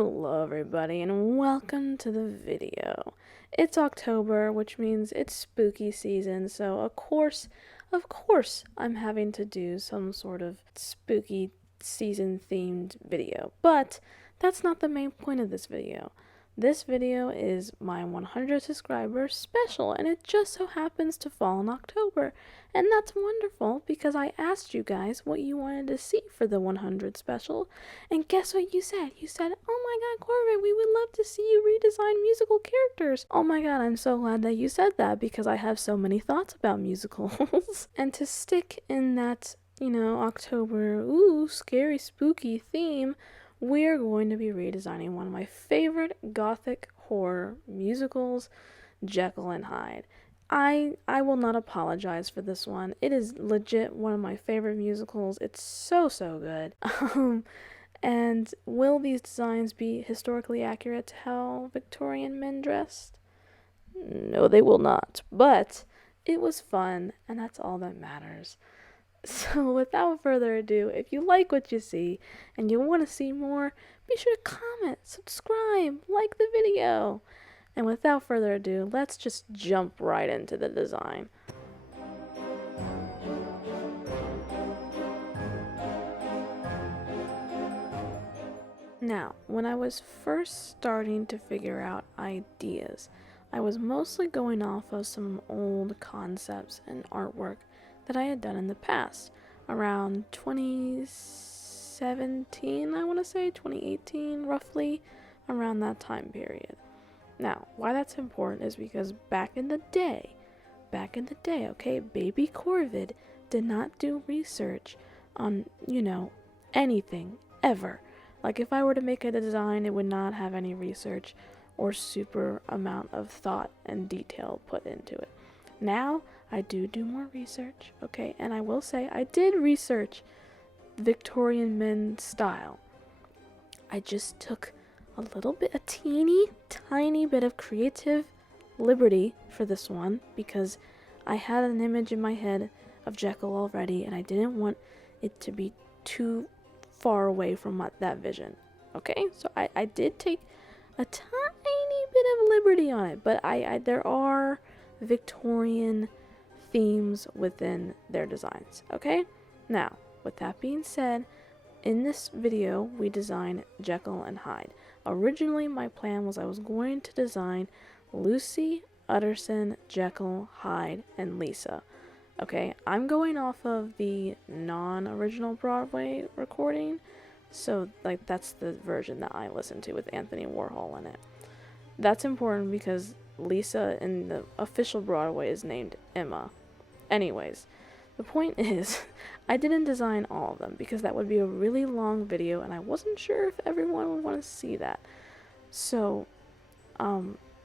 Hello everybody and welcome to the video. It's October, which means it's spooky season, so of course, I'm having to do some sort of spooky season themed video. But that's not the main point of this video. This video is my 100 subscribers special, and it just so happens to fall in October. And that's wonderful because I asked you guys what you wanted to see for the 100 special, and guess what you said? You said, "Oh my god, Corvid, we would love to see you redesign musical characters." Oh my god, I'm so glad that you said that because I have so many thoughts about musicals. And to stick in that, October, scary, spooky theme, we're going to be redesigning one of my favorite gothic horror musicals, Jekyll and Hyde. I will not apologize for this one. It is legit one of my favorite musicals. It's so good. And will these designs be historically accurate to how Victorian men dressed? No, they will not. But it was fun, and that's all that matters. So without further ado, if you like what you see and you want to see more, be sure to comment, subscribe, like the video. And without further ado, let's just jump right into the design. Now, when I was first starting to figure out ideas, I was mostly going off of some old concepts and artwork that I had done in the past, around 2017, I want to say, 2018, roughly, around that time period. Now, why that's important is because back in the day, okay, baby Corvid did not do research on, anything, ever. Like, if I were to make a design, it would not have any research or super amount of thought and detail put into it. Now, I do more research, okay? And I will say, I did research Victorian men's style. I just took a teeny tiny bit of creative liberty for this one because I had an image in my head of Jekyll already, and I didn't want it to be too far away from that vision, okay? So I did take a tiny bit of liberty on it, but there are Victorian themes within their designs, okay? Now, with that being said, in this video, we design Jekyll and Hyde. Originally, my plan was I was going to design Lucy, Utterson, Jekyll, Hyde, and Lisa. Okay, I'm going off of the non-original Broadway recording, so that's the version that I listened to with Anthony Warhol in it. That's important because Lisa in the official Broadway is named Emma. Anyways, the point is, I didn't design all of them because that would be a really long video and I wasn't sure if everyone would want to see that. So,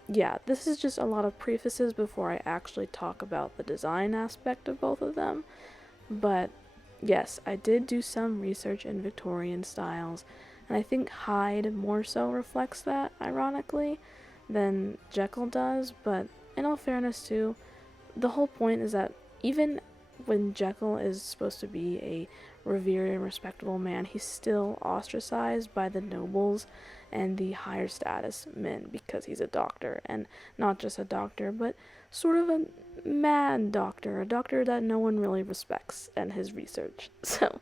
yeah, this is just a lot of prefaces before I actually talk about the design aspect of both of them. But yes, I did do some research in Victorian styles, and I think Hyde more so reflects that, ironically, than Jekyll does. But in all fairness too, the whole point is that even when Jekyll is supposed to be a revered and respectable man, he's still ostracized by the nobles and the higher status men because he's a doctor, and not just a doctor, but sort of a mad doctor, a doctor that no one really respects and his research. So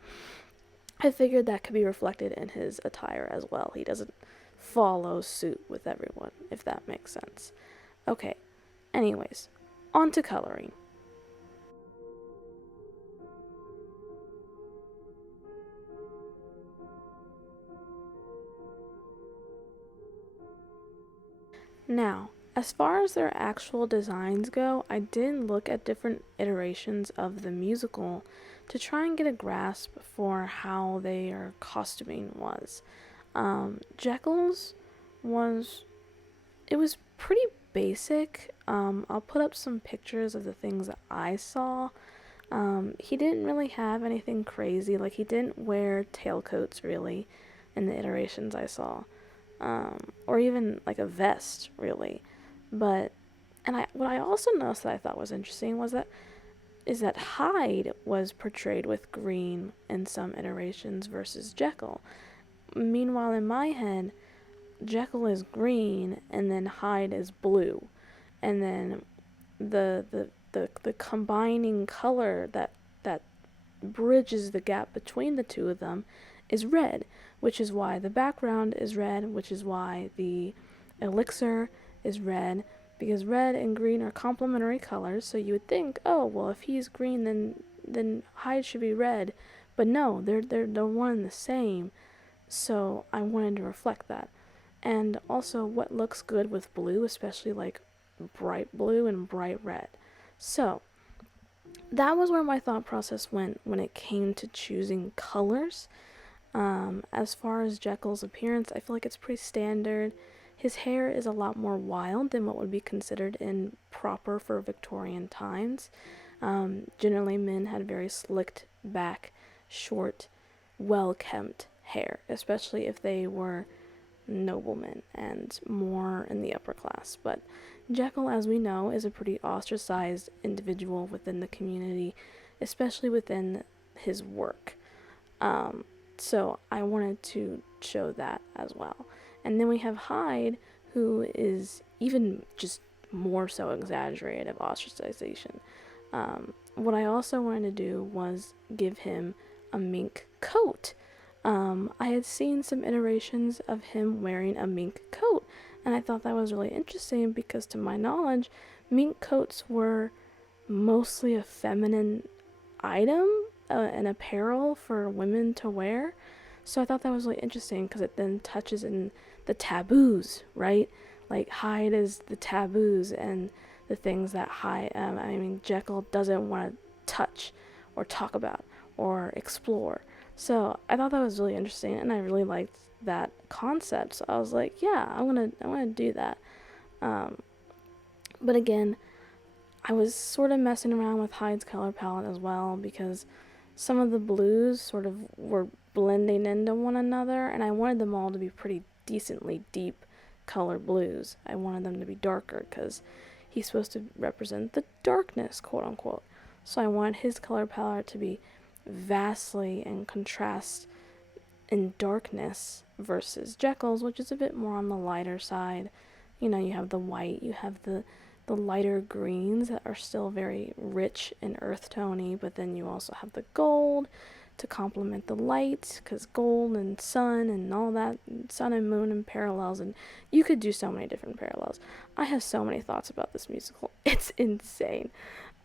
I figured that could be reflected in his attire as well. He doesn't follow suit with everyone, if that makes sense. Okay, anyways, on to coloring. Now, as far as their actual designs go, I did look at different iterations of the musical to try and get a grasp for how their costuming was. Jekyll's was pretty basic. I'll put up some pictures of the things that I saw. He didn't really have anything crazy, like he didn't wear tailcoats really in the iterations I saw. Or even like a vest, really. But, what I also noticed that I thought was interesting is that Hyde was portrayed with green in some iterations versus Jekyll. Meanwhile, in my head, Jekyll is green and then Hyde is blue, and then the combining color that bridges the gap between the two of them is red, which is why the background is red, which is why the elixir is red, because red and green are complementary colors. So you would think, oh well, if he's green, then Hyde should be red, but no, they're one and the same. So I wanted to reflect that, and also what looks good with blue, especially like bright blue and bright red. So that was where my thought process went when it came to choosing colors. As far as Jekyll's appearance, I feel like it's pretty standard. His hair is a lot more wild than what would be considered in proper for Victorian times. Generally, men had very slicked back, short, well-kept hair, especially if they were noblemen and more in the upper class. But Jekyll, as we know, is a pretty ostracized individual within the community, especially within his work. So I wanted to show that as well. And then we have Hyde, who is even just more so exaggerated of ostracization. What I also wanted to do was give him a mink coat. I had seen some iterations of him wearing a mink coat, and I thought that was really interesting because, to my knowledge, mink coats were mostly a feminine item, an apparel for women to wear. So I thought that was really interesting because it then touches in the taboos, right? Like Hyde is the taboos and the things that Jekyll doesn't want to touch or talk about or explore. So I thought that was really interesting, and I really liked that concept. So I was like, yeah, I want to do that. But again, I was sort of messing around with Hyde's color palette as well, because some of the blues sort of were blending into one another, and I wanted them all to be pretty decently deep color blues. I wanted them to be darker because he's supposed to represent the darkness, quote unquote. So I wanted his color palette to be vastly in contrast in darkness versus Jekyll's, which is a bit more on the lighter side. You know, you have the white, you have the lighter greens that are still very rich and earth tony, but then you also have the gold to complement the light, because gold and sun and all that, sun and moon and parallels, and you could do so many different parallels. I have so many thoughts about this musical. It's insane.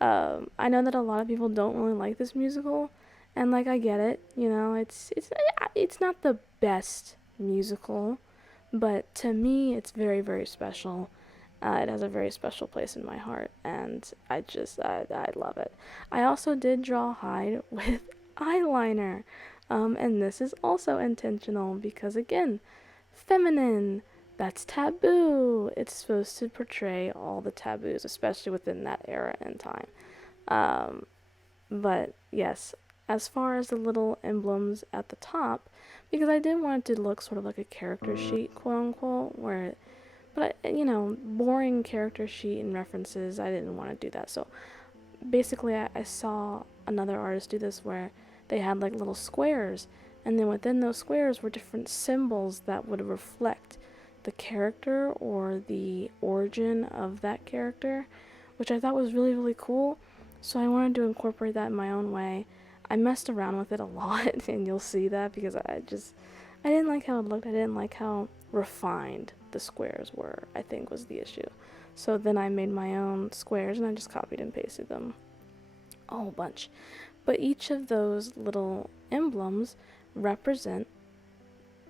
I know that a lot of people don't really like this musical, and like, I get it, you know, it's not the best musical, but to me it's very, very special. It has a very special place in my heart, and I love it. I also did draw Hyde with eyeliner, and this is also intentional because, again, feminine, that's taboo. It's supposed to portray all the taboos, especially within that era and time. But yes, as far as the little emblems at the top, because I did want it to look sort of like a character sheet, quote unquote, but boring character sheet and references, I didn't want to do that. So basically, I saw another artist do this where they had like little squares, and then within those squares were different symbols that would reflect the character or the origin of that character, which I thought was really, really cool. So I wanted to incorporate that in my own way. I messed around with it a lot, and you'll see that because I didn't like how it looked. I didn't like how refined the squares were, I think, was the issue. So then I made my own squares, and I just copied and pasted them a whole bunch. But each of those little emblems represent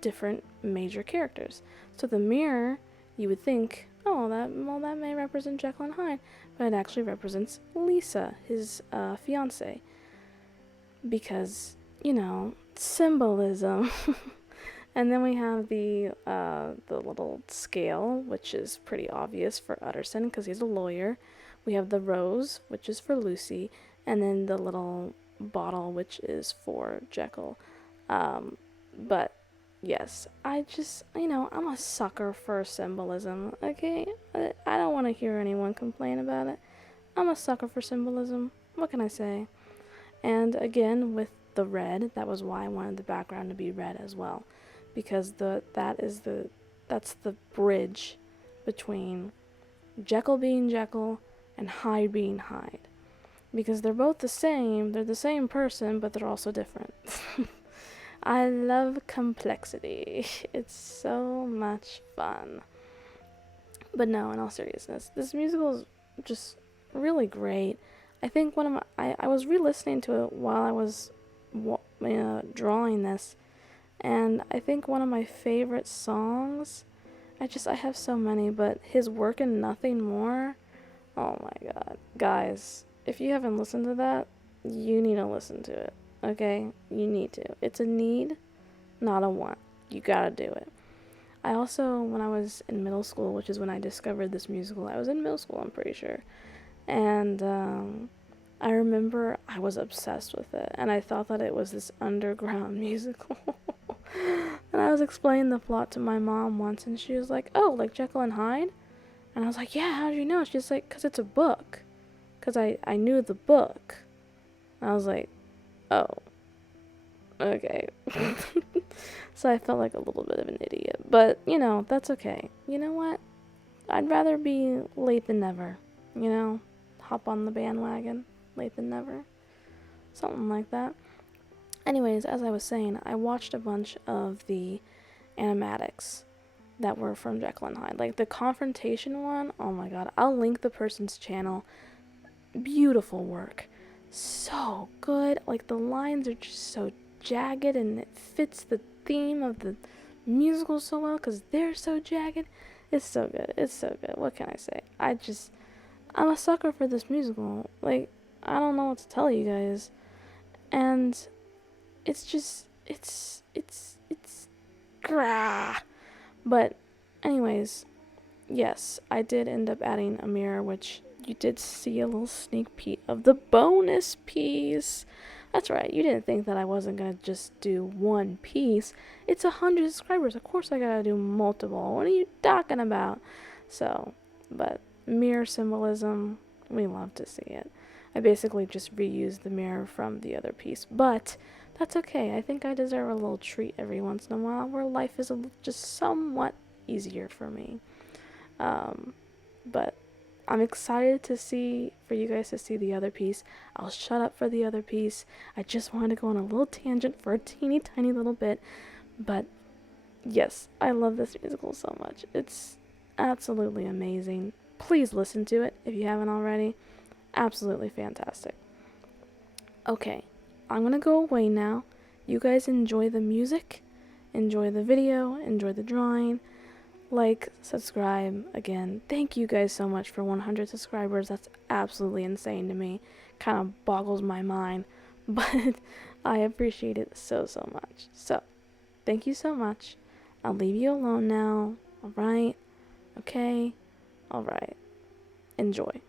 different major characters. So the mirror, you would think, oh, that may represent Jekyll and Hyde, but it actually represents Lisa, his fiance, because symbolism. And then we have the little scale, which is pretty obvious for Utterson because he's a lawyer. We have the rose, which is for Lucy, and then the little bottle, which is for Jekyll. But yes, I'm a sucker for symbolism, okay? I don't want to hear anyone complain about it. I'm a sucker for symbolism. What can I say? And again, with the red, that was why I wanted the background to be red as well, because that is the that's the bridge between Jekyll being Jekyll and Hyde being Hyde. Because they're both the same, they're the same person, but they're also different. I love complexity. It's so much fun. But no, in all seriousness, this musical is just really great. I think I was re-listening to it while I was drawing this, and I think one of my favorite songs, I have so many, but his Work and Nothing More, oh my god. Guys, if you haven't listened to that, you need to listen to it, okay? You need to. It's a need, not a want. You gotta do it. I also, when I was in middle school, which is when I discovered this musical, I was in middle school, I'm pretty sure, and I remember I was obsessed with it, and I thought that it was this underground musical. And I was explaining the plot to my mom once, and she was like, oh, like Jekyll and Hyde? And I was like, yeah, how do you know? She's like, because it's a book. Because I knew the book. And I was like, oh, okay. So I felt like a little bit of an idiot. But, that's okay. You know what? I'd rather be late than never. Hop on the bandwagon. Late than never. Something like that. Anyways, as I was saying, I watched a bunch of the animatics that were from Jekyll and Hyde. Like the confrontation one, oh my god. I'll link the person's channel. Beautiful work. So good. Like the lines are just so jagged, and it fits the theme of the musical so well because they're so jagged. It's so good. It's so good. What can I say? I'm a sucker for this musical. Like, I don't know what to tell you guys. And it's just, grah. But anyways, yes, I did end up adding a mirror, which you did see a little sneak peek of the bonus piece. That's right, you didn't think that I wasn't gonna just do one piece. It's 100 subscribers, of course I gotta do multiple. What are you talking about? So, but mirror symbolism, we love to see it. I basically just reused the mirror from the other piece, but that's okay. I think I deserve a little treat every once in a while where life is just somewhat easier for me. But I'm excited for you guys to see the other piece. I'll shut up for the other piece. I just wanted to go on a little tangent for a teeny tiny little bit. But yes, I love this musical so much. It's absolutely amazing. Please listen to it if you haven't already. Absolutely fantastic. Okay, I'm gonna go away now. You guys enjoy the music, enjoy the video, enjoy the drawing. Like, subscribe. Again, thank you guys so much for 100 subscribers. That's absolutely insane to me. Kind of boggles my mind, but I appreciate it so much. So, thank you so much. I'll leave you alone now. Alright? Okay? Alright. Enjoy.